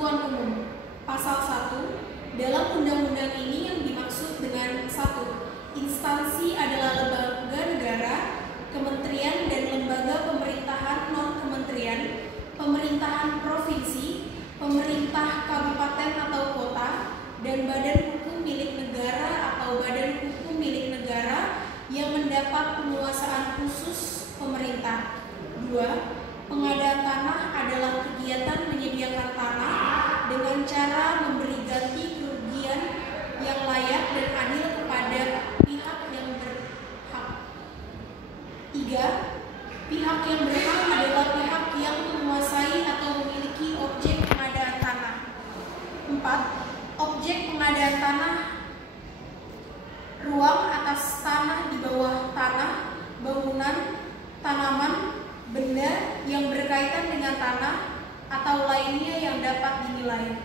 ketentuan umum. Pasal 1, dalam undang-undang ini yang dimaksud dengan 1. Instansi adalah lembaga negara, kementerian dan lembaga pemerintahan non-kementerian, pemerintahan provinsi, pemerintah kabupaten atau kota, dan badan hukum milik negara atau badan hukum milik negara yang mendapat penguasaan khusus pemerintah. 2. Pengadaan tanah adalah kegiatan menyediakan tanah dengan cara memberi ganti kerugian yang layak dan adil kepada pihak yang berhak. 3. Pihak yang berhak adalah pihak yang menguasai atau memiliki objek pengadaan tanah. 4. Objek pengadaan tanah ruang atas tanah di bawah tanah, bangunan, tanaman, benda yang berkaitan dengan tanah atau lainnya yang dapat dinilai.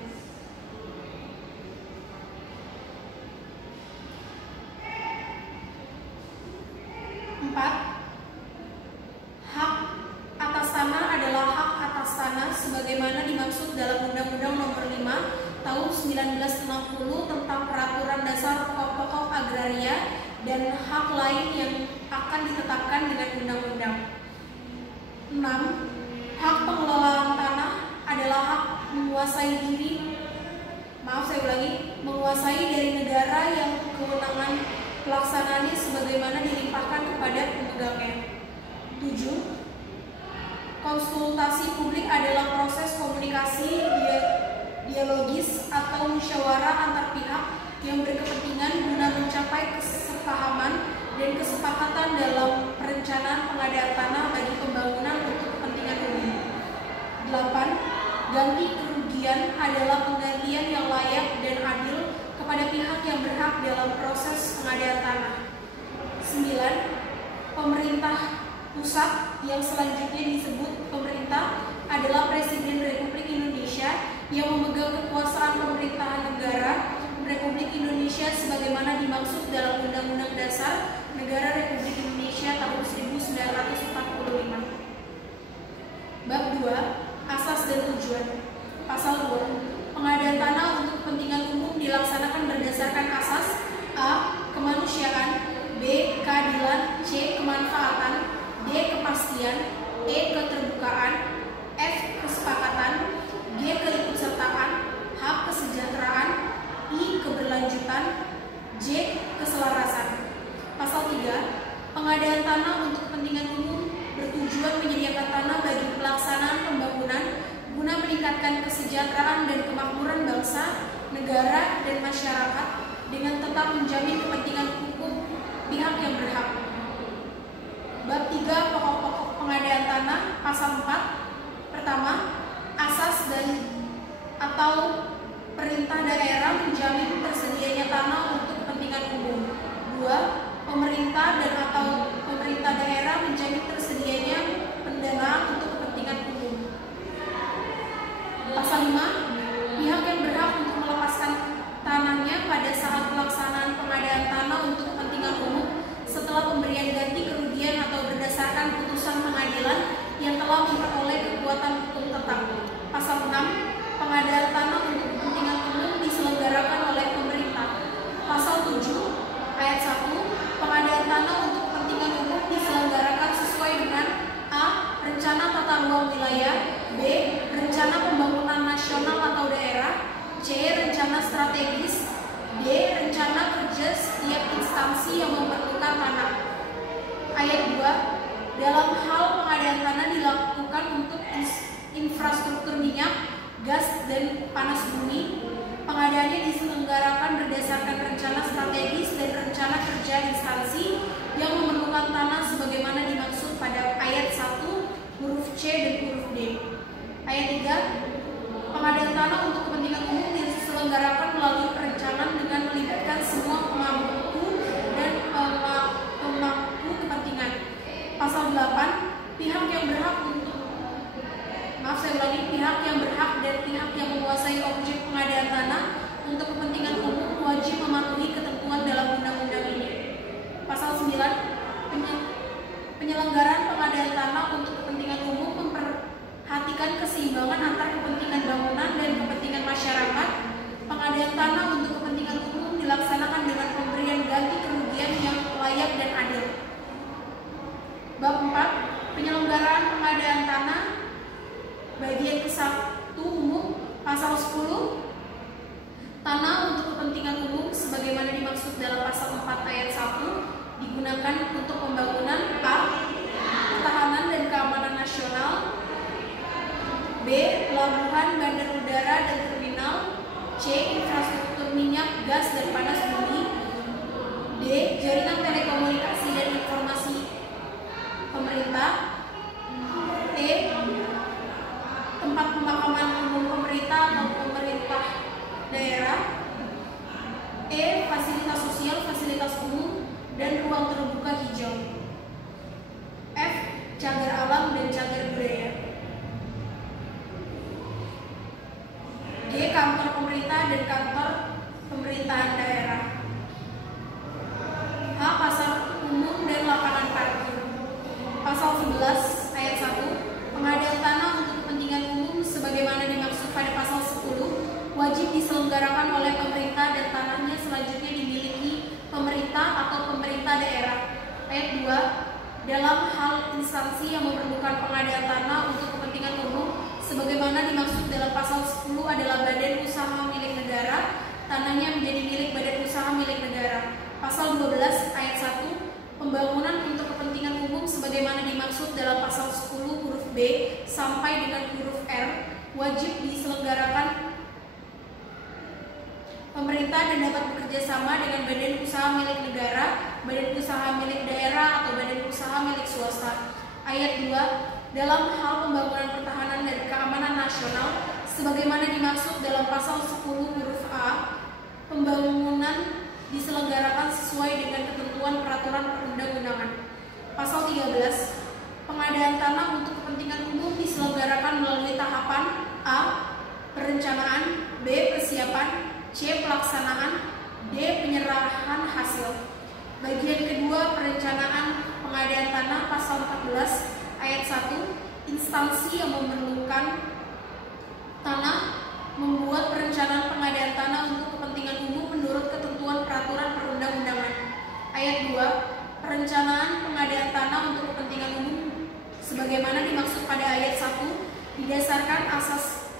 4. Hak atas tanah adalah hak atas tanah sebagaimana dimaksud dalam Undang-Undang Nomor 5 Tahun 1960 tentang Peraturan Dasar Pokok-Pokok Agraria dan hak lain yang akan ditetapkan dengan undang-undang. 6. Hak pengelolaan tanah adalah hak menguasai dari negara yang kewenangan pelaksanaannya sebagaimana dilimpahkan kepada pemegangnya. 7. Konsultasi publik adalah proses komunikasi dialogis atau musyawarah antar pihak yang berkepentingan guna mencapai kesepahaman dan kesepakatan dalam perencanaan pengadaan tanah bagi pembangunan untuk kepentingan umum. 8. Ganti kerugian adalah penggantian yang layak dan adil kepada pihak yang berhak dalam proses pengadaan tanah. 9. Pemerintah pusat yang selanjutnya disebut pemerintah adalah Presiden Republik Indonesia yang memegang kekuasaan pemerintahan negara Republik Indonesia sebagaimana dimaksud dalam Undang-Undang Dasar Negara Republik Indonesia tahun 1945. Bab 2. Asas dan tujuan. Pasal 2. Pengadaan tanah untuk kepentingan umum dilaksanakan berdasarkan asas: A. Kemanusiaan, B. Keadilan, C. Kemanfaatan, D. Kepastian, E. Keterbukaan, F. Kesepakatan, G. Keikutsertaan, H. Kesejahteraan, I. Keberlanjutan, J. Keselarasan. Pasal 3. Pengadaan tanah untuk kepentingan umum bertujuan menyediakan tanah bagi pelaksanaan pembangunan guna meningkatkan kesejahteraan dan kemakmuran bangsa, negara, dan masyarakat dengan tetap menjamin kepentingan hukum pihak yang berhak. Bab 3. Pokok-pokok pengadaan tanah. Pasal 4. Pertama, asas dan atau perintah daerah menjamin tersedianya tanah untuk kepentingan umum. 2. Pemerintah dan atau pemerintah daerah menjamin tersedianya pendanaan untuk kepentingan umum. Pasal 5. Pihak yang berhak untuk melepaskan tanahnya pada saat pelaksanaan pengadaan tanah untuk kepentingan umum setelah pemberian ganti kerugian atau berdasarkan putusan pengadilan yang telah memperoleh kekuatan hukum tetap. Pasal 6. Pengadaan tanah untuk kepentingan umum diselenggarakan oleh pemerintah. Pasal 7 ayat 1. Pengadaan tanah untuk kepentingan umum diselenggarakan sesuai dengan A. Rencana tata ruang wilayah, B. Rencana pembangunan nasional atau daerah, C. Rencana strategis, D. Rencana kerja setiap instansi yang memerlukan tanah. Ayat 2. Dalam hal pengadaan tanah dilakukan untuk infrastruktur minyak, gas, dan panas bumi, pengadaannya diselenggarakan berdasarkan rencana strategis dan rencana kerja instansi yang memerlukan tanah sebagaimana dimaksud pada ayat 1 huruf C dan huruf D. Ayat 3. Pengadaan tanah untuk kepentingan umum diselenggarakan melalui perencanaan dengan melibatkan semua pemangku dan pemangku kepentingan. Pasal 8. Pihak yang berhak pihak yang berhak dan pihak yang menguasai objek pengadaan tanah untuk kepentingan umum wajib mematuhi ketentuan dalam undang-undang ini. Pasal 9. Penyelenggaraan pengadaan tanah untuk kepentingan umum memperhatikan keseimbangan antara kepentingan bangunan dan kepentingan Bagian ke-1 umum, pasal 10, tanah untuk kepentingan umum sebagaimana dimaksud dalam pasal 4 ayat 1 digunakan untuk pembangunan A. Pertahanan dan keamanan nasional, B. Pelabuhan, bandar udara dan terminal, C. Infrastruktur minyak, gas dan panas bumi, D. Jaringan telekomunikasi dan informasi pemerintah, E. Tempat pemakaman umum pemerintah atau pemerintah daerah, E. Fasilitas sosial, fasilitas umum, dan ruang terbuka hijau, F. Cagar alam dan cagar budaya, G. Kantor pemerintah dan kantor pemerintahan daerah, H. Pasar umum dan lapangan parkir. Pasal 11 ayat 1, pengadaan tanah untuk kepentingan umum sebagaimana dimaksud pada pasal 10 wajib diselenggarakan oleh pemerintah dan tanahnya selanjutnya dimiliki pemerintah atau pemerintah daerah. Ayat 2, dalam hal instansi yang memerlukan pengadaan tanah untuk kepentingan umum sebagaimana dimaksud dalam pasal 10 adalah badan usaha milik negara, tanahnya menjadi milik badan usaha milik negara. Pasal 12 ayat 1, pembangunan untuk kepentingan umum sebagaimana dimaksud dalam pasal 10 huruf B sampai dengan huruf R wajib diselenggarakan pemerintah dan dapat bekerja sama dengan badan usaha milik negara, badan usaha milik daerah atau badan usaha milik swasta. Ayat 2, dalam hal pembangunan pertahanan dan keamanan nasional sebagaimana dimaksud dalam pasal 10 huruf A, pembangunan diselenggarakan sesuai dengan ketentuan peraturan perundang-undangan. Pasal 13, pengadaan tanah untuk kepentingan umum diselenggarakan melalui tahapan A. Perencanaan, B. Persiapan, C. Pelaksanaan, D. Penyerahan hasil. Bagian kedua perencanaan pengadaan tanah pasal 14 ayat 1, instansi yang memerlukan tanah membuat perencanaan pengadaan tanah untuk kepentingan umum menurut ketentuan peraturan perundang-undangan. Ayat 2, perencanaan pengadaan tanah untuk kepentingan umum sebagaimana dimaksud pada ayat 1 didasarkan asas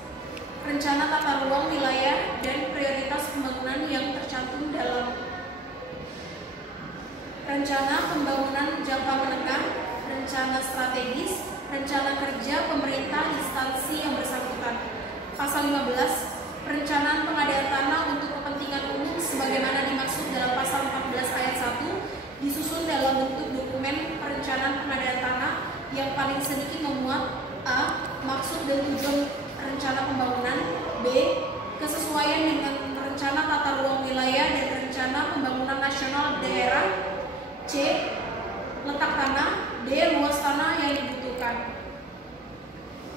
rencana tata ruang wilayah dan prioritas pembangunan yang tercantum dalam rencana pembangunan jangka menengah, rencana strategis, rencana kerja pemerintah instansi yang bersangkutan. Pasal 15, perencanaan pengadaan tanah untuk kepentingan umum sebagaimana dimaksud dalam pasal 14 ayat 1 disusun dalam bentuk dokumen perencanaan pengadaan tanah yang paling sedikit memuat A. Maksud dan tujuan rencana pembangunan, B. Kesesuaian dengan rencana tata ruang wilayah dan rencana pembangunan nasional daerah, C. Letak tanah, D. Luas tanah yang dibutuhkan,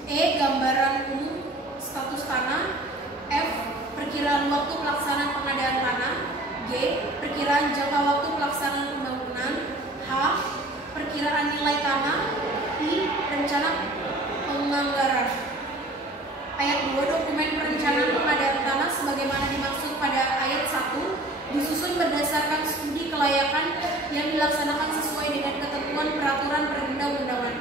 E. Gambaran umum status tanah, F. Perkiraan waktu pelaksanaan pengadaan tanah, G. Perkiraan jangka waktu pelaksanaan pembangunan, H. Perkiraan nilai tanah, I. Rencana penganggaran. Ayat 2, dokumen perencanaan pengadaan tanah sebagaimana dimaksud pada ayat 1 disusun berdasarkan studi kelayakan yang dilaksanakan sesuai dengan ketentuan peraturan perundang-undangan.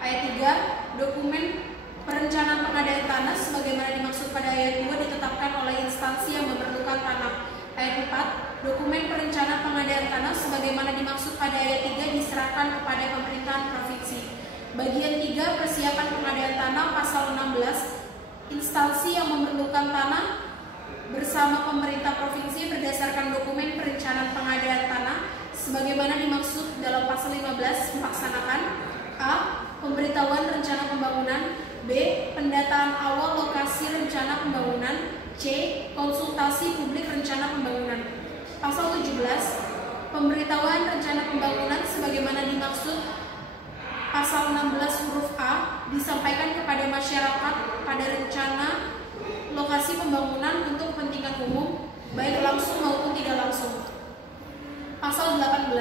Ayat 3, dokumen perencanaan pengadaan tanah sebagaimana dimaksud pada ayat 2 ditetapkan oleh instansi yang memerlukan tanah. Ayat 4, dokumen perencanaan pengadaan tanah sebagaimana dimaksud pada ayat 3 diserahkan kepada pemerintahan provinsi. Bagian 3, persiapan pengadaan tanah pasal 16, instansi yang memerlukan tanah bersama pemerintah provinsi berdasarkan dokumen perencanaan pengadaan tanah sebagaimana dimaksud dalam pasal 15 melaksanakan A. Pemberitahuan rencana pembangunan, B. Pendataan awal lokasi rencana pembangunan, C. Konsultasi publik rencana pembangunan. Pasal 17, pemberitahuan rencana pembangunan sebagaimana dimaksud pasal 16 huruf A disampaikan kepada masyarakat pada rencana lokasi pembangunan untuk kepentingan umum baik langsung maupun tidak langsung. Pasal 18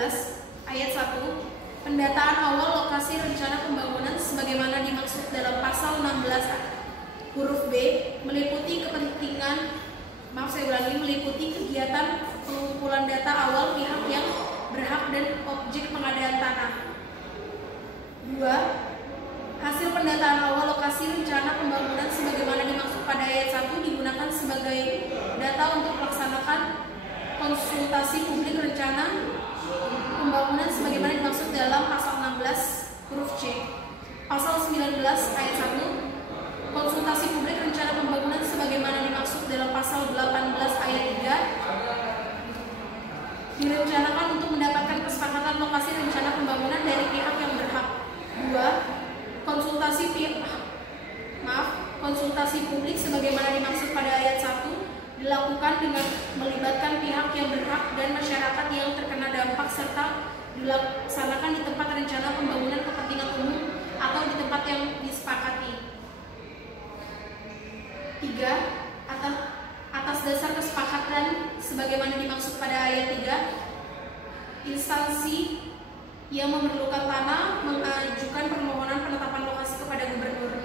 ayat 1, pendataan awal lokasi rencana pembangunan sebagaimana dimaksud dalam pasal 16 huruf B meliputi meliputi kegiatan pengumpulan data awal pihak yang berhak dan objek pengadaan tanah. 2. Hasil pendataan awal lokasi rencana pembangunan konsultasi publik rencana pembangunan sebagaimana dimaksud dalam pasal 16 huruf C. Pasal 19 ayat 1, konsultasi publik rencana pembangunan sebagaimana dimaksud dalam pasal 18 ayat 3 direncanakan untuk mendapatkan kesepakatan lokasi rencana pembangunan dari pihak yang berhak. 2. Konsultasi publik sebagaimana dimaksud pada ayat 1 dilakukan dengan melibatkan pihak yang berhak dan masyarakat yang terkena dampak serta dilaksanakan di tempat rencana pembangunan kepentingan umum atau di tempat yang disepakati. 3. Atas dasar kesepakatan sebagaimana dimaksud pada ayat 3, instansi yang memerlukan tanah mengajukan permohonan penetapan lokasi kepada gubernur.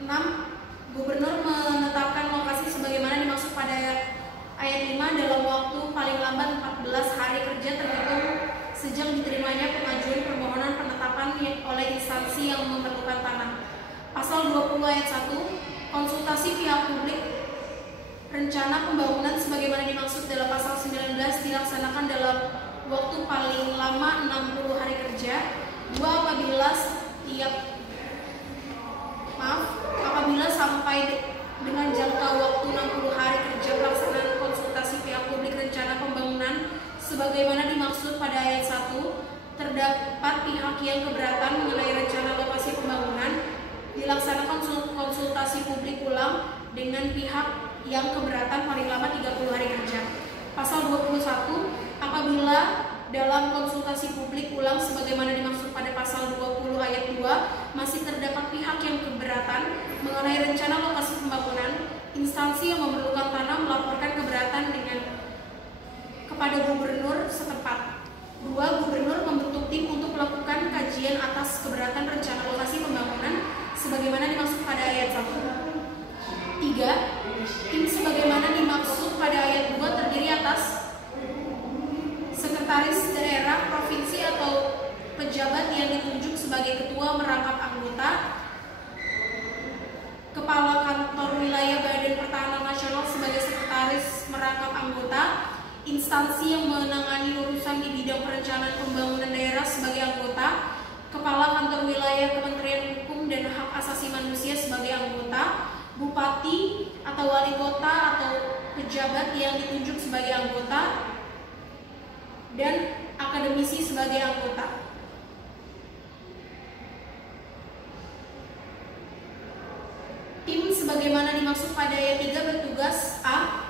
6. Gubernur menetapkan lokasi sebagaimana dimaksud pada ayat 5 dalam waktu paling lambat 14 hari kerja terhitung sejak diterimanya pengajuan permohonan penetapan oleh instansi yang memerlukan tanah. Pasal 20 ayat 1, konsultasi pihak publik rencana pembangunan sebagaimana dimaksud dalam pasal 19 dilaksanakan dalam waktu paling lama 60 hari kerja. 2. Apabila sampai dengan jangka waktu 60 hari kerja pelaksanaan konsultasi pihak publik rencana pembangunan sebagaimana dimaksud pada ayat 1, terdapat pihak yang keberatan mengenai rencana lokasi pembangunan, dilaksanakan konsultasi publik ulang dengan pihak yang keberatan paling lama 30 hari kerja. Pasal 21, apabila dalam konsultasi publik ulang sebagaimana dimaksud pada pasal 20 ayat 2 masih terdapat pihak yang keberatan mengenai rencana lokasi pembangunan, instansi yang memerlukan tanah melaporkan keberatan kepada gubernur setempat. 2. Gubernur membentuk tim untuk melakukan kajian atas keberatan rencana lokasi pembangunan sebagaimana dimaksud pada ayat 1. 3. Tim sebagaimana dimaksud pada ayat 2 terdiri atas sekretaris daerah provinsi atau pejabat yang ditunjuk sebagai ketua merangkap anggota, kepala kantor wilayah Badan Pertahanan Nasional sebagai sekretaris merangkap anggota, instansi yang menangani urusan di bidang perencanaan pembangunan daerah sebagai anggota, kepala kantor wilayah Kementerian Hukum dan Hak Asasi Manusia sebagai anggota, bupati atau wali kota atau pejabat yang ditunjuk sebagai anggota, dan akademisi sebagai anggota. Tim sebagaimana dimaksud pada ayat 3 bertugas A.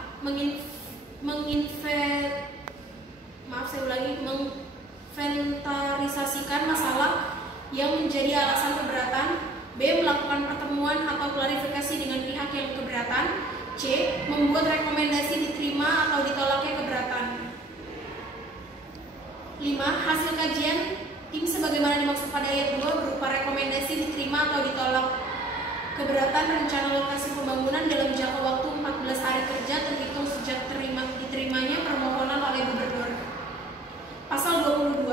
Menginventarisasikan masalah yang menjadi alasan keberatan, B. Melakukan pertemuan atau klarifikasi dengan pihak yang keberatan, C. Membuat rekomendasi diterima atau ditolaknya keberatan. 5. Hasil kajian tim sebagaimana dimaksud pada ayat 2 berupa rekomendasi diterima atau ditolak keberatan rencana lokasi pembangunan dalam jangka waktu 14 hari kerja terhitung sejak diterimanya permohonan oleh gubernur. Pasal 22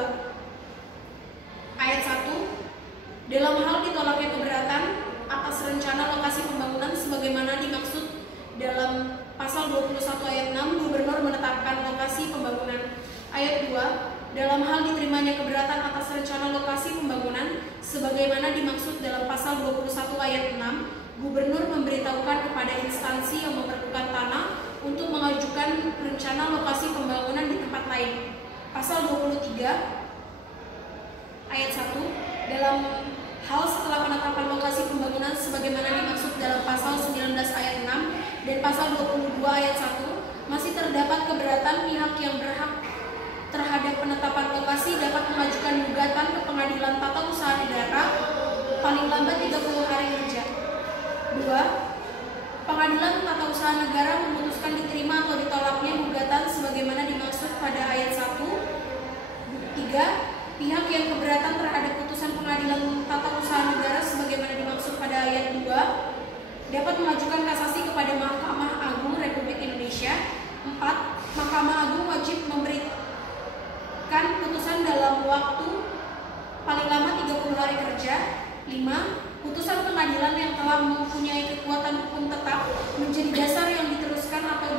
ayat 1, dalam hal ditolaknya keberatan atas rencana lokasi pembangunan sebagaimana dimaksud dalam pasal 21 ayat 6, gubernur menetapkan lokasi pembangunan. Ayat 2, dalam hal diterimanya keberatan atas rencana lokasi pembangunan sebagaimana dimaksud dalam pasal 21 ayat 6, gubernur memberitahukan kepada instansi yang memerlukan tanah untuk mengajukan rencana lokasi pembangunan di tempat lain. Pasal 23 ayat 1, dalam hal setelah penetapan lokasi pembangunan sebagaimana dimaksud dalam pasal 19 ayat 6 dan pasal 22 ayat 1, masih terdapat keberatan pihak yang berhak terhadap penetapan lokasi dapat mengajukan gugatan ke Pengadilan Tata Usaha Negara paling lambat 30 hari kerja. 2. Pengadilan Tata Usaha Negara memutuskan diterima atau ditolaknya gugatan sebagaimana dimaksud pada ayat 1. 3. Pihak yang keberatan terhadap putusan Pengadilan Tata Usaha Negara sebagaimana dimaksud pada ayat 2 dapat mengajukan kasasi kepada Mahkamah Agung Republik Indonesia. 4. Mahkamah Agung wajib memberikan putusan dalam waktu paling lama 30 hari kerja. 5. Putusan pengadilan yang telah mempunyai kekuatan hukum tetap menjadi dasar yang diteruskan atau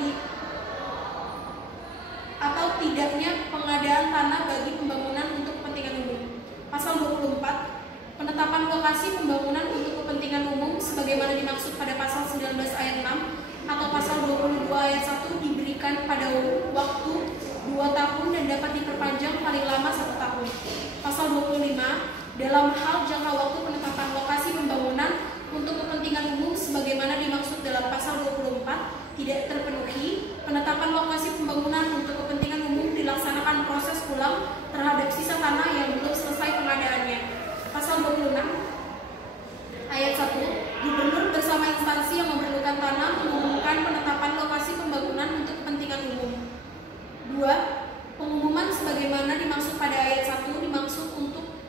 tidaknya pengadaan tanah bagi pembangunan untuk kepentingan umum. Pasal 24, penetapan lokasi pembangunan untuk kepentingan umum sebagaimana dimaksud pada pasal 19 ayat 6 atau pasal 22 ayat 1 diberikan pada waktu 2 tahun dan dapat diperpanjang paling lama 1 tahun. Pasal 25, dalam hal jangka waktu penetapan lokasi pembangunan untuk kepentingan umum sebagaimana dimaksud dalam pasal 24 tidak terpenuhi, penetapan lokasi pembangunan untuk kepentingan umum dilaksanakan proses ulang terhadap sisa tanah yang belum selesai pengadaannya. Pasal 26 ayat 1, Gubernur bersama instansi yang memerlukan tanah mengumumkan penetapan lokasi pembangunan untuk kepentingan umum. 2. Pengumuman sebagaimana dimaksud pada ayat 1 dimaksud untuk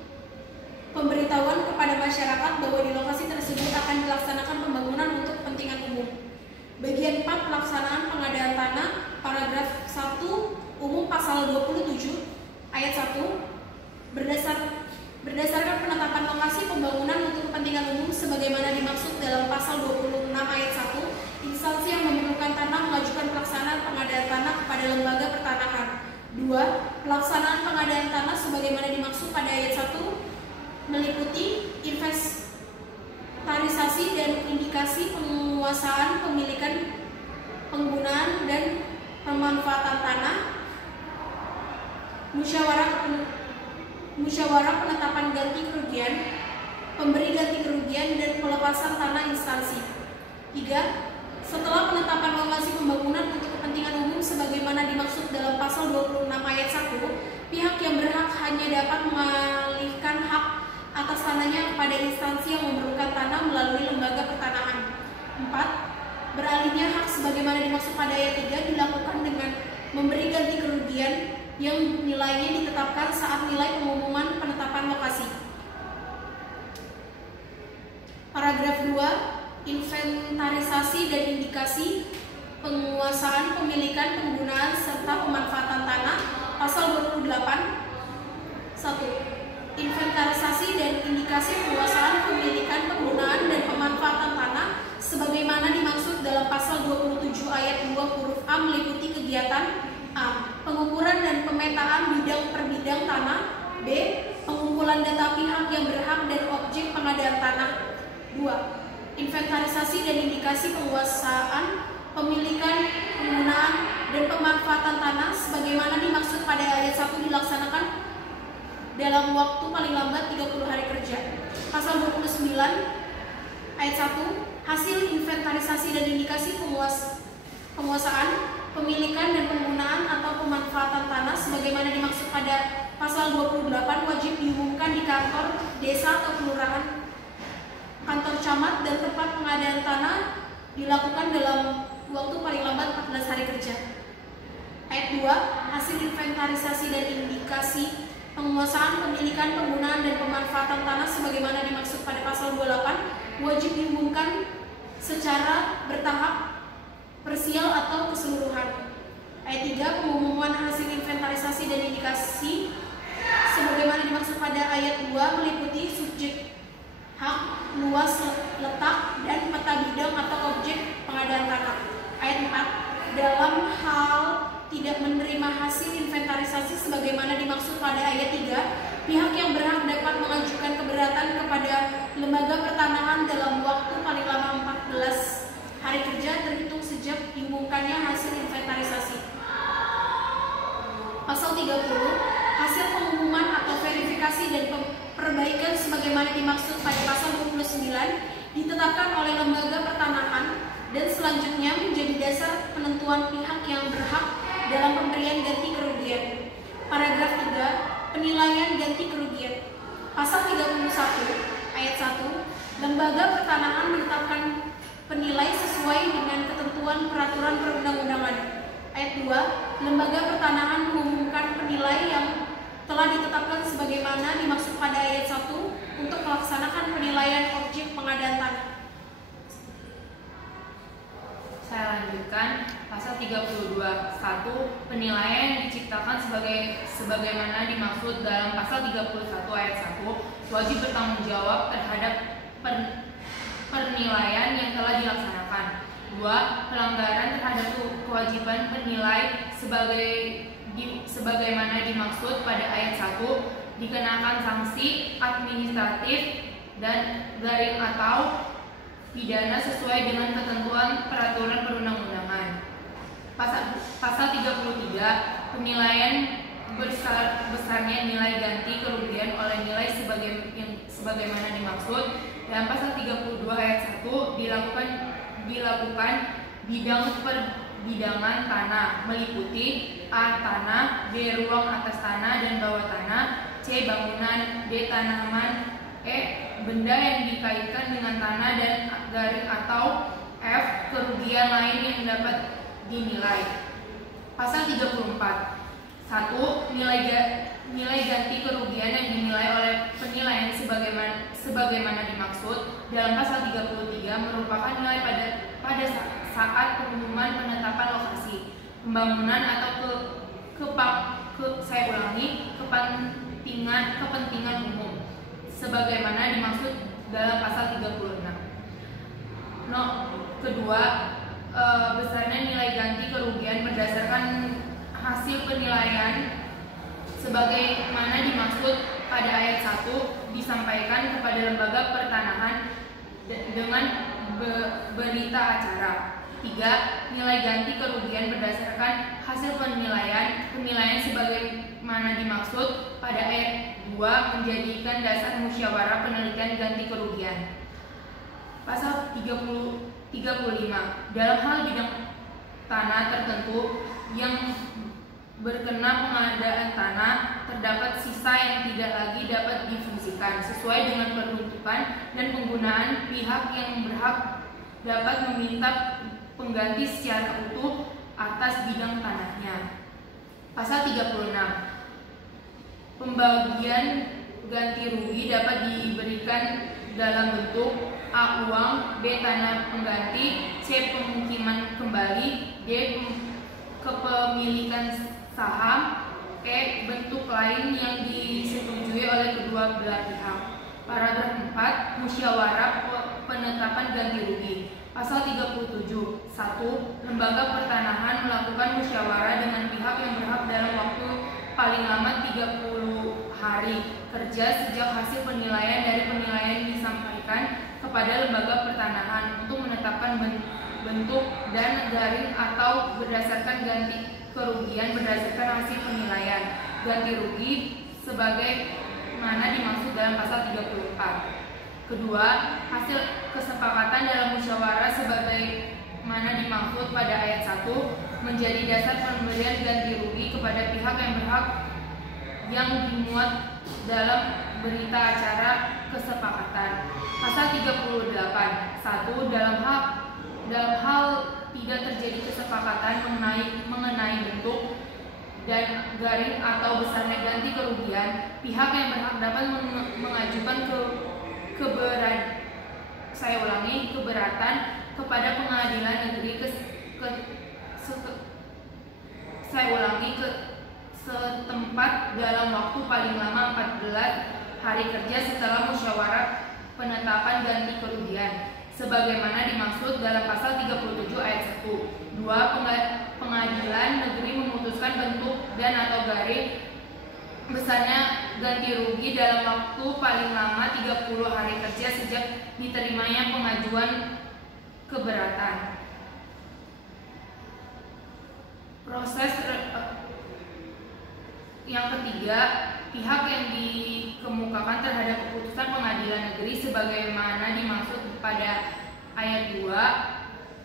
pemberitahuan kepada masyarakat bahwa di lokasi tersebut akan dilaksanakan pembangunan untuk kepentingan umum. Bagian 4, pelaksanaan pengadaan tanah, paragraf 1 umum pasal 27 ayat 1, berdasarkan penetapan lokasi pembangunan untuk kepentingan umum sebagaimana dimaksud dalam pasal 26 ayat 1, instansi yang memerlukan tanah mengajukan pelaksanaan pengadaan tanah kepada lembaga pertanahan. 2. Pelaksanaan pengadaan tanah sebagaimana dimaksud pada ayat 1 meliputi inventarisasi dan indikasi penguasaan, pemilikan, penggunaan, dan pemanfaatan tanah, musyawarah penetapan ganti kerugian, pemberi ganti kerugian, dan pelepasan tanah instansi. 3. Setelah penetapan lokasi pembangunan untuk kepentingan umum sebagaimana dimaksud dalam pasal 26 ayat 1, pihak yang berhak hanya dapat mengalihkan hak atas tanahnya kepada instansi yang memerlukan tanah melalui lembaga pertanahan. 4. Beralihnya hak sebagaimana dimaksud pada ayat 3 dilakukan dengan memberi ganti kerugian yang nilainya ditetapkan saat nilai pengumuman penetapan lokasi. Paragraf 2, inventarisasi dan indikasi penguasaan, pemilikan, penggunaan, serta pemanfaatan tanah. Pasal 28 1. Inventarisasi dan indikasi penguasaan, pemilikan, penggunaan, dan pemanfaatan tanah sebagaimana dimaksud dalam pasal 27 ayat 2 huruf A meliputi kegiatan A. Pengukuran dan pemetaan bidang per bidang tanah. B. Pengumpulan data pihak yang berhak dan objek pengadaan tanah. 2. Inventarisasi dan indikasi penguasaan, pemilikan, penggunaan, dan pemanfaatan tanah sebagaimana dimaksud pada ayat 1 dilaksanakan dalam waktu paling lambat 30 hari kerja. Pasal 29 ayat 1, hasil inventarisasi dan indikasi penguasaan, pemilikan, dan penggunaan atau pemanfaatan tanah sebagaimana dimaksud pada pasal 28 wajib diumumkan di kantor desa atau kelurahan, kantor camat, dan tempat pengadaan tanah dilakukan dalam waktu paling lambat 14 hari kerja. Ayat 2, hasil inventarisasi dan indikasi penguasaan, pemilikan, penggunaan, dan pemanfaatan tanah sebagaimana dimaksud pada pasal 28 wajib diumumkan secara bertahap, parsial, atau keseluruhan. Ayat 3, pengumuman hasil inventarisasi dan indikasi sebagaimana dimaksud pada ayat 2 meliputi subjek, hak, luas, letak, dan peta bidang atau objek pengadaan tanah. Ayat 4, dalam hal tidak menerima hasil inventarisasi sebagaimana dimaksud pada ayat 3, pihak yang berhak dapat mengajukan keberatan kepada lembaga pertanahan dalam waktu paling lama 14 hari kerja terhitung sejak diumumkannya hasil inventarisasi. Pasal 30, hasil pengumuman atau verifikasi dan perbaikan sebagaimana dimaksud pada pasal 29 ditetapkan oleh lembaga pertanahan dan selanjutnya menjadi dasar penentuan pihak yang berhak dalam pemberian ganti kerugian. Paragraf 3, penilaian ganti kerugian. Pasal 31 ayat 1, lembaga pertanahan menetapkan penilai sesuai dengan ketentuan peraturan perundang-undangan. Ayat 2, lembaga pertanahan mengumumkan penilai yang telah ditetapkan sebagaimana dimaksud pada ayat 1 untuk melaksanakan penilaian objek pengadaan tanah. Saya lanjutkan pasal 32. 1. Penilaian yang diciptakan sebagaimana dimaksud dalam pasal 31 ayat 1 wajib bertanggung jawab terhadap penilaian yang telah dilaksanakan. 2. Pelanggaran terhadap kewajiban penilai sebagai sebagaimana dimaksud pada ayat 1 dikenakan sanksi administratif dan garing atau pidana sesuai dengan ketentuan peraturan perundang-undangan. Pasal 33 penilaian besarnya nilai ganti kerugian oleh nilai sebagaimana dimaksud. Dalam pasal 32 ayat 1 dilakukan bidang perbidangan tanah meliputi A. Tanah, B. Ruang atas tanah dan bawah tanah, C. Bangunan, D. Tanaman, E. Benda yang dikaitkan dengan tanah dan garing atau F. Kerugian lain yang dapat dinilai. Pasal 34 1. Nilai ganti kerugian yang dinilai oleh penilaian sebagaimana dimaksud dalam pasal 33 merupakan nilai pada saat pengumuman penetapan lokasi pembangunan atau kepentingan umum sebagaimana dimaksud dalam pasal 36. Kedua, besarnya nilai ganti kerugian berdasarkan hasil penilaian sebagaimana dimaksud pada ayat 1 disampaikan kepada lembaga pertanahan dengan berita acara. 3. Nilai ganti kerugian berdasarkan hasil penilaian sebagaimana dimaksud pada ayat 2 menjadikan dasar musyawarah penelitian ganti kerugian. Pasal 35. Dalam hal bidang tanah tertentu yang berkenaan pengadaan tanah, terdapat sisa yang tidak lagi dapat difungsikan sesuai dengan peruntukan dan penggunaan. Pihak yang berhak dapat meminta pengganti secara utuh atas bidang tanahnya. Pasal 36. Pembagian ganti rugi dapat diberikan dalam bentuk A. Uang, B. Tanah pengganti, C. Pemukiman kembali, D. Kepemilikan saham, E. Bentuk lain yang disetujui oleh kedua belah pihak. Paragraf 4. Musyawarah penetapan ganti rugi. Pasal 37. 1. Lembaga pertanahan melakukan musyawarah dengan pihak yang berhak dalam waktu paling lama 30 hari kerja sejak hasil penilaian dari penilaian disampaikan kepada lembaga pertanahan untuk menetapkan bentuk dan garing atau berdasarkan ganti kerugian berdasarkan hasil penilaian ganti rugi sebagai mana dimaksud dalam pasal 34. Kedua, hasil kesepakatan dalam musyawarah sebagaimana dimaksud pada ayat 1 menjadi dasar pemberian ganti rugi kepada pihak yang berhak yang dimuat dalam berita acara kesepakatan. Pasal 38. 1. Dalam hal tidak terjadi kesepakatan mengenai bentuk dan garing atau besarnya ganti kerugian, pihak yang berhak dapat mengajukan keberatan kepada pengadilan negeri setempat dalam waktu paling lama 14 hari kerja setelah musyawarah penetapan ganti kerugian sebagaimana dimaksud dalam pasal 37 ayat 1. 2. Pengadilan negeri memutuskan bentuk dan atau garing besarnya ganti rugi dalam waktu paling lama 30 hari kerja sejak diterimanya pengajuan keberatan. Proses yang ketiga, pihak yang dikemukakan terhadap keputusan pengadilan negeri sebagaimana dimaksud pada ayat 2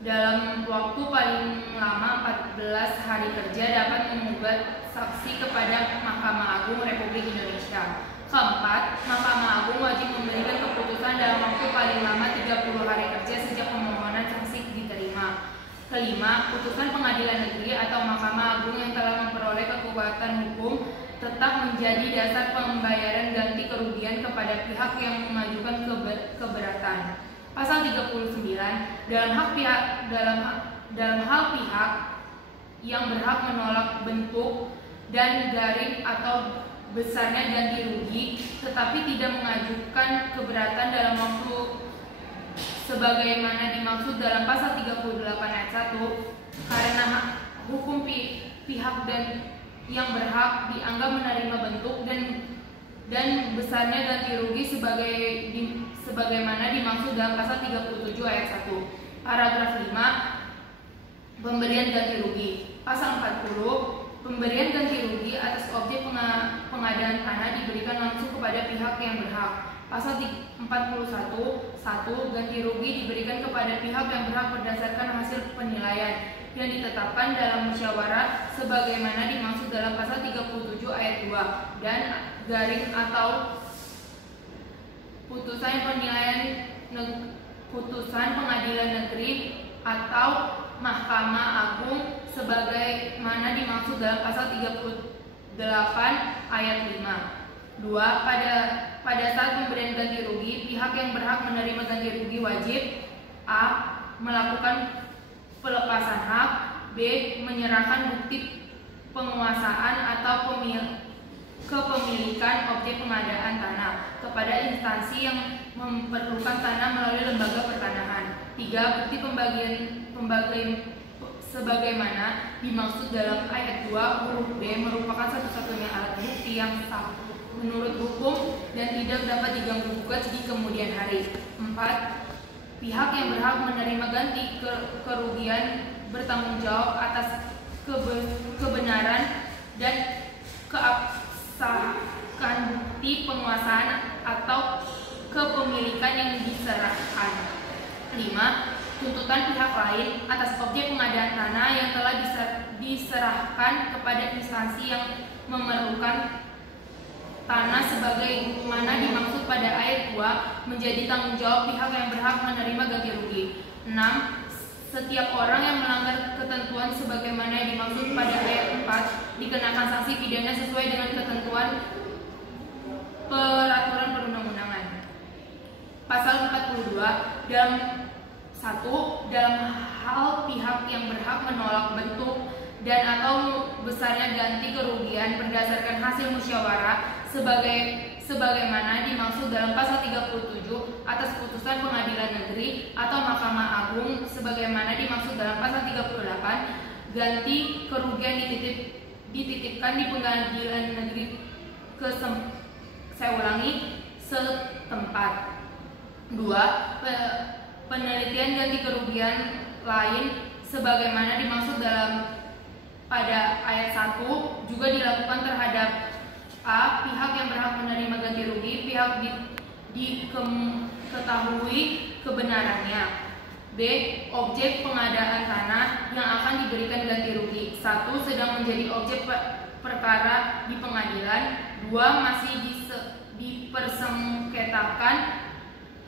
dalam waktu paling lama 14 hari kerja dapat menggugat saksi kepada Mahkamah Agung Republik Indonesia. Keempat, Mahkamah Agung wajib memberikan keputusan dalam waktu paling lama 30 hari kerja sejak permohonan saksi diterima. Kelima, putusan pengadilan negeri atau Mahkamah Agung yang telah memperoleh kekuatan hukum tetap menjadi dasar pembayaran ganti kerugian kepada pihak yang mengajukan keberatan. Pasal 39, dalam hal pihak yang berhak menolak bentuk dan garing atau besarnya ganti rugi tetapi tidak mengajukan keberatan dalam waktu sebagaimana dimaksud dalam pasal 38 ayat 1 karena hukum pihak dan yang berhak dianggap menerima bentuk dan besarnya ganti rugi sebagaimana dimaksud dalam pasal 37 ayat 1. Paragraf 5. Pemberian ganti rugi. Pasal 40. Pemberian ganti rugi atas objek pengadaan tanah diberikan langsung kepada pihak yang berhak. Pasal 41. 1. Ganti rugi diberikan kepada pihak yang berhak berdasarkan hasil penilaian yang ditetapkan dalam musyawarah sebagaimana dimaksud dalam pasal 37 ayat 2 dan garing atau putusan pengadilan negeri atau Mahkamah Agung sebagaimana dimaksud dalam pasal 38 ayat 5. 2. Pada saat pemberian ganti rugi, pihak yang berhak menerima ganti rugi wajib a. melakukan pelepasan hak, b. menyerahkan bukti penguasaan atau kepemilikan objek pengadaan tanah kepada instansi yang memerlukan tanah melalui lembaga pertanahan. 3. Bukti pembagian sebagaimana dimaksud dalam ayat 2 huruf B merupakan satu-satunya alat bukti yang sah menurut hukum dan tidak dapat diganggu gugat di kemudian hari. 4. Pihak yang berhak menerima ganti kerugian bertanggung jawab atas kebenaran dan keabsahan bukti penguasaan atau kepemilikan yang diserahkan. 5. Tuntutan pihak lain atas objek pengadaan tanah yang telah diserahkan kepada instansi yang memerlukan tanah sebagaimana dimaksud pada ayat 2 menjadi tanggung jawab pihak yang berhak menerima ganti rugi. 6. Setiap orang yang melanggar ketentuan sebagaimana yang dimaksud pada ayat 4 dikenakan sanksi pidana sesuai dengan ketentuan peraturan perundang-undangan. Pasal 42. Dalam hal pihak yang berhak menolak bentuk dan atau besarnya ganti kerugian berdasarkan hasil musyawarah sebagaimana dimaksud dalam pasal 37 atas putusan pengadilan negeri atau Mahkamah Agung sebagaimana dimaksud dalam pasal 38, ganti kerugian dititipkan di pengadilan negeri setempat. 2. Penelitian ganti kerugian lain sebagaimana dimaksud dalam pada ayat 1 juga dilakukan terhadap a. pihak yang berhak menerima ganti rugi, pihak diketahui kebenarannya. B. Objek pengadaan tanah yang akan diberikan ganti rugi. 1. Sedang menjadi objek perkara di pengadilan. 2. Masih dipersengketakan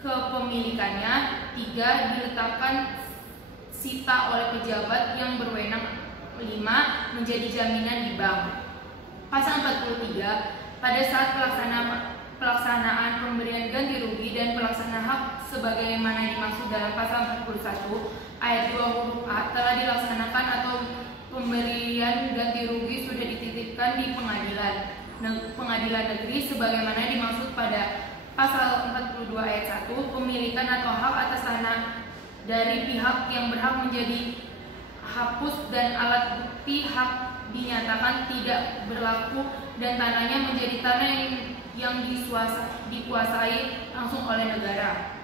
kepemilikannya. 3. Diletakkan sita oleh pejabat yang berwenang. 5. Menjadi jaminan di bank. Pasal 43. Pada saat pelaksanaan pemberian ganti rugi dan pelaksana hak sebagaimana dimaksud dalam pasal 41 ayat 2 huruf A telah dilaksanakan atau pemberian ganti rugi sudah dititipkan di pengadilan negeri sebagaimana dimaksud pada pasal 42 ayat 1, pemilikan atau hak atas tanah dari pihak yang berhak menjadi hapus dan alat bukti hak dinyatakan tidak berlaku dan tanahnya menjadi tanah yang dikuasai langsung oleh negara.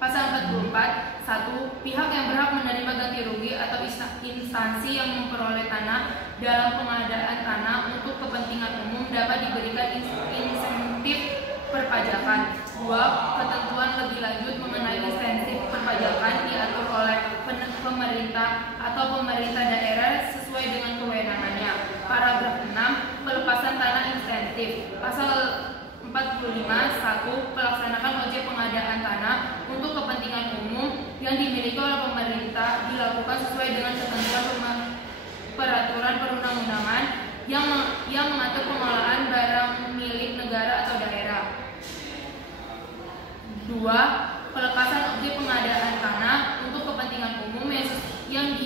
Pasal 44. 1. Pihak yang berhak menerima ganti rugi atau instansi yang memperoleh tanah dalam pengadaan tanah untuk kepentingan umum dapat diberikan insentif perpajakan. 2. Ketentuan lebih lanjut mengenai insentif perpajakan diatur oleh pemerintah atau pemerintah daerah sesuai dengan kewenangannya. Paragraf 6. Pelepasan tanah insentif. Pasal 45. 1. Pelaksanakan objek pengadaan tanah untuk kepentingan umum yang dimiliki oleh pemerintah dilakukan sesuai dengan ketentuan peraturan perundang-undangan yang mengatur pengelolaan barang milik negara atau daerah. 2. Pelepasan objek pengadaan tanah untuk kepentingan umum yang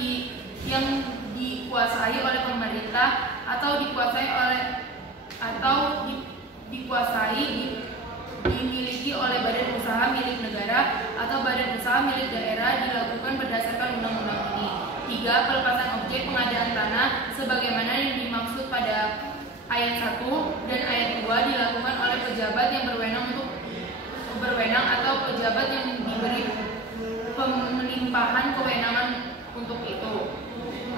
dikuasai oleh pemerintah atau dimiliki oleh badan usaha milik negara atau badan usaha milik daerah dilakukan berdasarkan undang-undang ini. 3. Pelepasan objek pengadaan tanah sebagaimana yang dimaksud pada ayat 1 dan ayat 2 dilakukan oleh pejabat yang berwenang atau pejabat yang diberi pelimpahan kewenangan untuk itu.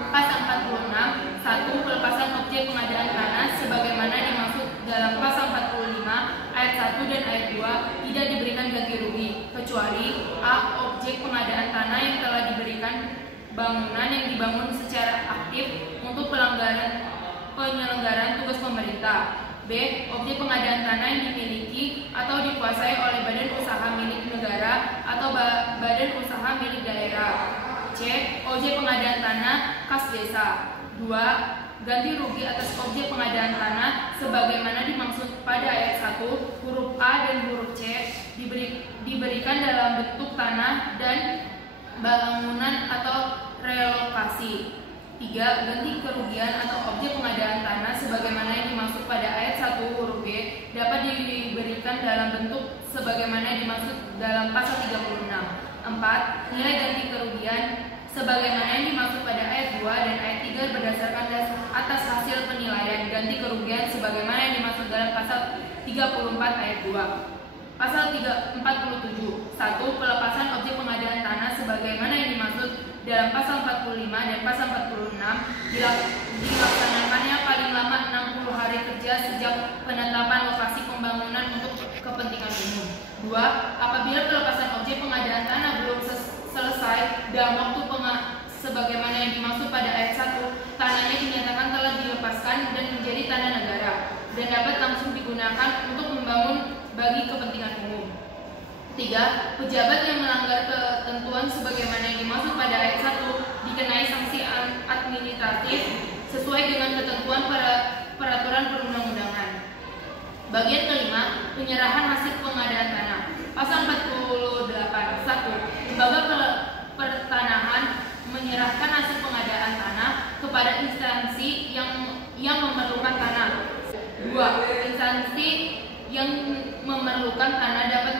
Pasal 46, 1. Pelepasan objek pengadaan tanah sebagaimana dimaksud dalam pasal 45 ayat 1 dan ayat 2 tidak diberikan ganti rugi kecuali a. objek pengadaan tanah yang telah diberikan bangunan yang dibangun secara aktif untuk penyelenggaraan tugas pemerintah. B. Objek pengadaan tanah yang dimiliki atau dikuasai oleh badan usaha milik negara atau badan usaha milik daerah. C. Objek pengadaan tanah kas desa. 2. Ganti rugi atas objek pengadaan tanah sebagaimana dimaksud pada ayat 1 huruf A dan huruf C diberikan dalam bentuk tanah dan bangunan atau relokasi. 3. Ganti kerugian atau objek pengadaan tanah sebagaimana yang dimaksud pada ayat 1 huruf B dapat diberikan dalam bentuk sebagaimana dimaksud dalam pasal 36. 4. Nilai ganti kerugian sebagaimana yang dimaksud pada ayat 2 dan ayat 3 berdasarkan atas hasil penilaian ganti kerugian sebagaimana yang dimaksud dalam pasal 34 ayat 2. Pasal 47. 1. Pelepasan objek pengadaan tanah sebagaimana yang dimaksud dalam pasal 45 dan pasal 46 dilaksanakannya paling lama 60 hari kerja sejak penetapan lokasi pembangunan untuk kepentingan umum. 2. Apabila pelepasan objek pengadaan tanah belum selesai dalam waktu sebagaimana yang dimaksud pada ayat 1, tanahnya dinyatakan telah dilepaskan dan menjadi tanah negara dan dapat langsung digunakan untuk membangun bagi kepentingan umum. 3. Pejabat yang melanggar ketentuan sebagaimana yang dimaksud pada ayat 1 dikenai sanksi administratif sesuai dengan ketentuan peraturan perundang-undangan. Bagian kelima, penyerahan hasil pengadaan tanah. Pasal 48. 1. Lembaga pertanahan menyerahkan hasil pengadaan tanah kepada instansi yang memerlukan tanah. 2. Instansi yang memerlukan tanah dapat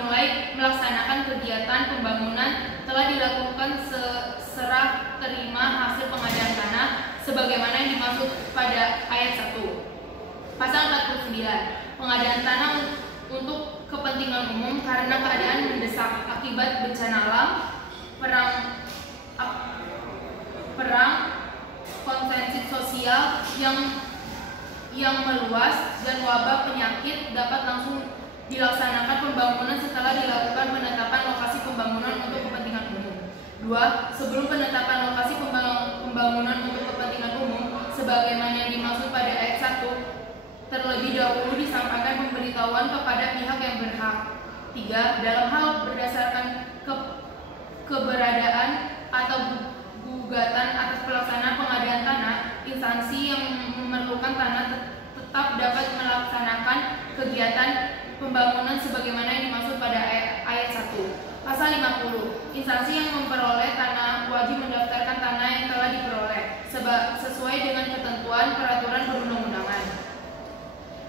mulai melaksanakan kegiatan pembangunan telah dilakukan serah terima hasil pengadaan tanah sebagaimana yang dimaksud pada ayat 1. Pasal 49. Pengadaan tanah untuk kepentingan umum karena keadaan mendesak akibat bencana alam, perang, konflik sosial yang meluas dan wabah penyakit dapat langsung dilaksanakan pembangunan setelah dilakukan penetapan lokasi pembangunan untuk kepentingan umum. 2. Sebelum penetapan lokasi pembangunan untuk kepentingan umum sebagaimana yang dimaksud pada ayat 1, terlebih dahulu disampaikan pemberitahuan kepada pihak yang berhak. 3. Dalam hal berdasarkan keberadaan atau gugatan atas pelaksanaan pengadaan tanah, instansi yang memerlukan tanah tetap dapat melaksanakan kegiatan pembangunan sebagaimana yang dimaksud pada ayat 1. Pasal 50. Instansi yang memperoleh tanah wajib mendaftarkan tanah yang telah diperoleh sesuai dengan ketentuan peraturan perundang-undangan.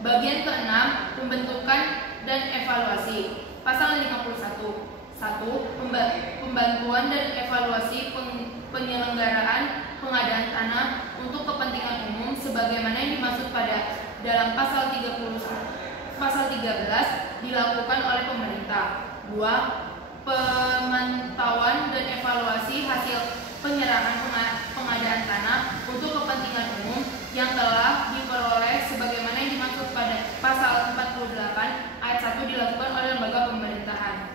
Bagian ke-6, pembentukan dan evaluasi. Pasal 51. 1. Pembantuan dan evaluasi penyelenggaraan pengadaan tanah untuk kepentingan umum sebagaimana yang dimaksud pada dalam pasal 13 dilakukan oleh pemerintah. 2. Pemantauan dan evaluasi hasil penyerahan pengadaan tanah untuk kepentingan umum yang telah diperoleh sebagaimana yang dimaksud pada pasal 48 ayat 1 dilakukan oleh lembaga pemerintahan.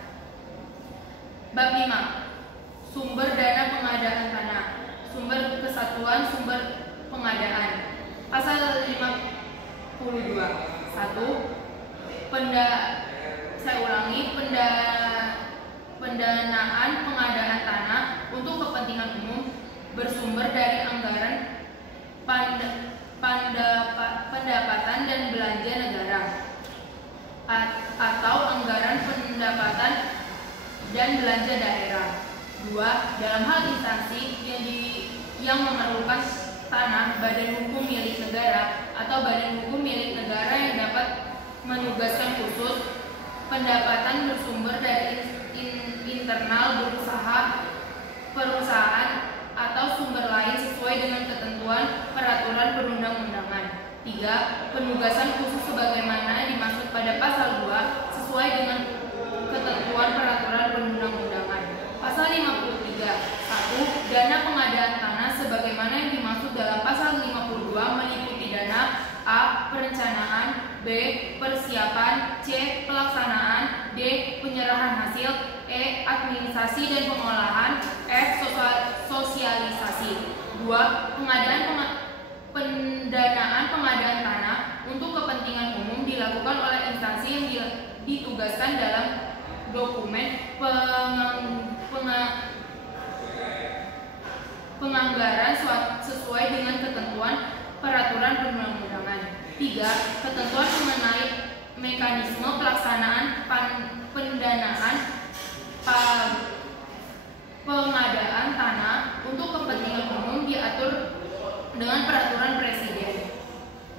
Bab 5. Sumber dana pengadaan tanah. Sumber kesatuan sumber pengadaan. Pasal 52. 1. Pendanaan pengadaan tanah untuk kepentingan umum bersumber dari anggaran pendapatan dan belanja negara atau anggaran pendapatan dan belanja daerah. 2. Dalam hal instansi yang memerlukan tanah, badan hukum milik negara atau badan hukum milik negara yang dapat menugaskan khusus pendapatan bersumber dari internal perusahaan atau atau sumber lain sesuai dengan ketentuan peraturan perundang-undangan. 3. Penugasan khusus sebagaimana dimaksud pada pasal 2 sesuai dengan ketentuan peraturan perundang-undangan. Pasal 53. 1. Dana pengadaan tanah sebagaimana yang dimaksud dalam pasal 52 meliputi dana A. Perencanaan, B. Persiapan, C. Pelaksanaan, D. Penyerahan hasil, E. Administrasi dan pengolahan, F. Sosialisasi. 2. Pendanaan pengadaan tanah untuk kepentingan umum dilakukan oleh instansi yang ditugaskan dalam dokumen penganggaran sesuai dengan ketentuan peraturan perundang-undangan. 3. Ketentuan mengenai mekanisme pelaksanaan pendanaan pengadaan tanah untuk kepentingan umum diatur dengan peraturan presiden.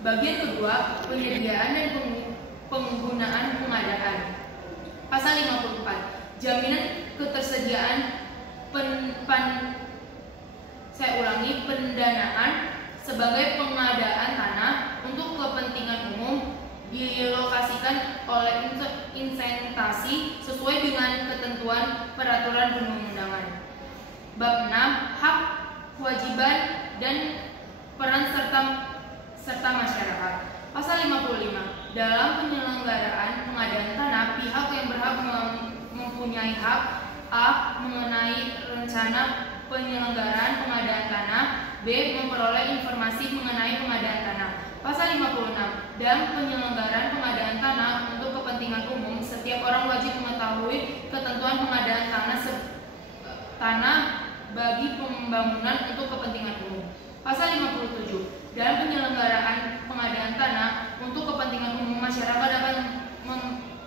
Bagian kedua, penyediaan dan penggunaan pengadaan. Pasal 54. Jaminan ketersediaan pendanaan sebagai pengadaan tanah untuk kepentingan umum dilokasikan oleh investasi sesuai dengan ketentuan peraturan perundang-undangan. Bab 6. Hak, kewajiban, dan peran serta masyarakat. Pasal 55. Dalam penyelenggaraan pengadaan tanah, pihak yang berhak mempunyai hak A. Mengenai rencana penyelenggaraan pengadaan tanah, B. Memperoleh informasi mengenai pengadaan tanah. Pasal 56. Dalam penyelenggaraan pengadaan tanah untuk kepentingan umum, setiap orang wajib mengetahui ketentuan pengadaan tanah bagi pembangunan untuk kepentingan umum. Pasal 57. Dalam penyelenggaraan pengadaan tanah untuk kepentingan umum, masyarakat dapat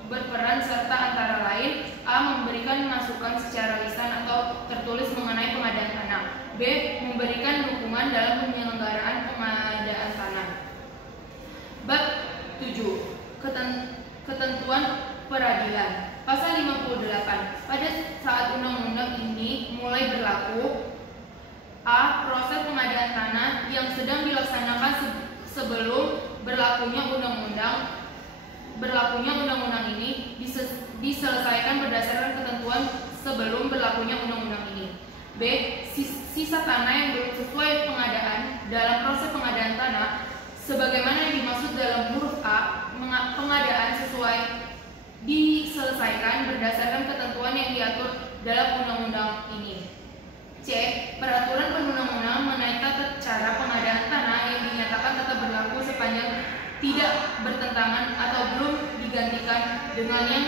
berperan serta antara lain A. Memberikan masukan secara lisan atau tertulis mengenai pengadaan tanah, B. Memberikan dukungan dalam penyelenggaraan pengadaan tanah. Bab 7. Ketentuan peradilan. Pasal 58. Pada saat undang-undang ini mulai berlaku, A. Proses pengadaan tanah yang sedang dilaksanakan sebelum berlakunya undang-undang ini diselesaikan berdasarkan ketentuan sebelum berlakunya undang-undang ini. B. Sisa tanah yang belum sesuai pengadaan dalam proses pengadaan tanah sebagaimana yang dimaksud dalam huruf A. Pengadaan sesuai diselesaikan berdasarkan ketentuan yang diatur dalam undang-undang ini. C. Peraturan perundang-undangan mengenai tata cara pengadaan tanah yang dinyatakan tetap berlaku sepanjang tidak bertentangan atau belum digantikan dengan yang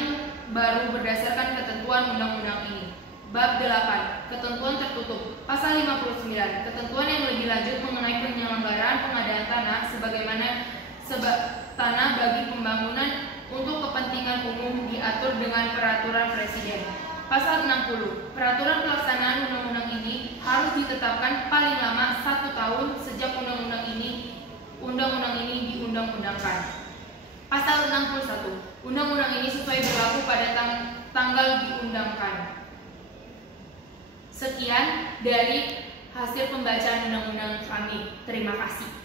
baru berdasarkan ketentuan undang-undang ini. Bab 8. Ketentuan tertutup. Pasal 59. Ketentuan yang lebih lanjut mengenai penyelenggaraan pengadaan tanah sebagaimana tanah bagi pembangunan untuk kepentingan umum diatur dengan peraturan presiden. Pasal 60. Peraturan pelaksanaan undang-undang ini harus ditetapkan paling lama 1 tahun sejak undang-undang ini diundang-undangkan. Pasal 61. Undang-undang ini sesuai berlaku pada tanggal diundangkan. Sekian dari hasil pembacaan undang-undang kami. Terima kasih.